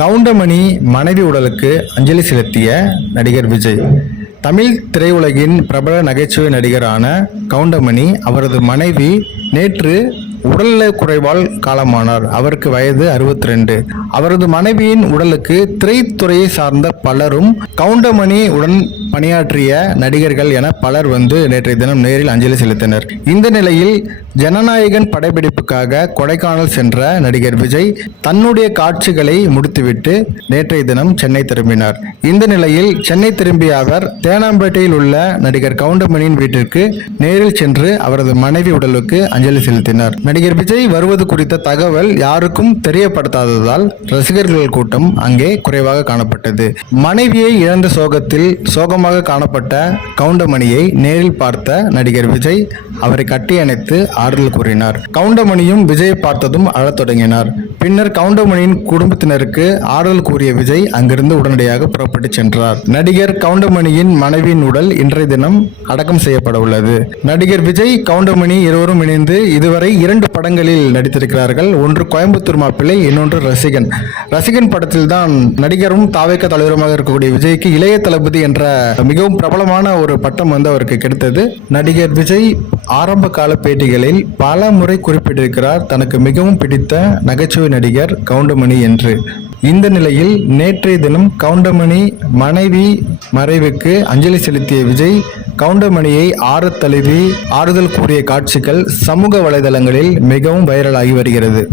கவுண்டமணி மனைவி உடலுக்கு அஞ்சலி செலுத்திய நடிகர் விஜய். தமிழ் திரையுலகின் பிரபல நகைச்சுவை நடிகரான கவுண்டமணி அவரது மனைவி நேற்று உடல்நலக் குறைவால் காலமானார். அவருக்கு வயது 62 அவரது மனைவியின் உடலுக்கு திரைத்துறையை சார்ந்த பலரும் கவுண்டமணி உடன் பணியாற்றிய நடிகர்கள் என பலர் வந்து நேற்றைய தினம் நேரில் அஞ்சலி செலுத்தினர். இந்த நிலையில் ஜனநாயகன் படப்பிடிப்புக்காக கொடைக்கானல் சென்ற நடிகர் விஜய் தன்னுடைய காட்சிகளை முடித்துவிட்டு நேற்றைய தினம் சென்னை திரும்பினார். இந்த நிலையில் சென்னை திரும்பிய அவர் தேனாம்பேட்டையில் உள்ள நடிகர் கவுண்டமணியின் வீட்டிற்கு நேரில் சென்று அவரது மனைவி உடலுக்கு அஞ்சலி செலுத்தினார். நடிகர் விஜய் வருவது குறித்த தகவல் யாருக்கும் தெரியப்படுத்தாததால் ரசிகர்கள் கூட்டம் அங்கே குறைவாக காணப்பட்டது. மனைவியை இழந்த சோகத்தில் சோகமாக காணப்பட்ட கவுண்டமணியை நேரில் பார்த்த நடிகர் விஜய் அவரை கட்டியணைத்து ஆறுதல் கூறினார். கவுண்டமணியும் விஜயை பார்த்ததும் அழத் தொடங்கினார். பின்னர் கவுண்டமணியின் குடும்பத்தினருக்கு ஆறுதல் கூறிய விஜய் அங்கிருந்து உடனடியாக புறப்பட்டு சென்றார். நடிகர் கவுண்டமணியின் மனைவியின் உடல் இன்றைய தினம் அடக்கம் செய்யப்பட உள்ளது. நடிகர் விஜய் கவுண்டமணி இருவரும் இணைந்து இதுவரை இரண்டு படங்களில் நடித்திருக்கிறார்கள். ஒன்று கோயம்புத்தூர் மாப்பிள்ளை இன்னொன்று ரசிகன். ரசிகன் படத்தில் தான் நடிகரும் தாவேக்க தலைவருமாக இருக்கக்கூடிய விஜய்க்கு இளைய தளபதி என்ற மிகவும் பிரபலமான ஒரு பட்டம் வந்து அவருக்கு கிடைத்தது. நடிகர் விஜய் ஆரம்ப கால பேட்டிகளில் பல முறை குறிப்பிட்டிருக்கிறார் தனக்கு மிகவும் பிடித்த நகைச்சுவை நடிகர் கவுண்டமணி என்று. இந்த நிலையில் நேற்றைய தினம் கவுண்டமணி மனைவி மறைவுக்கு அஞ்சலி செலுத்திய விஜய் கவுண்டமணியை ஆறு தழுவி ஆறுதல் கூறிய காட்சிகள் சமூக வலைதளங்களில் மிகவும் வைரலாகி வருகிறது.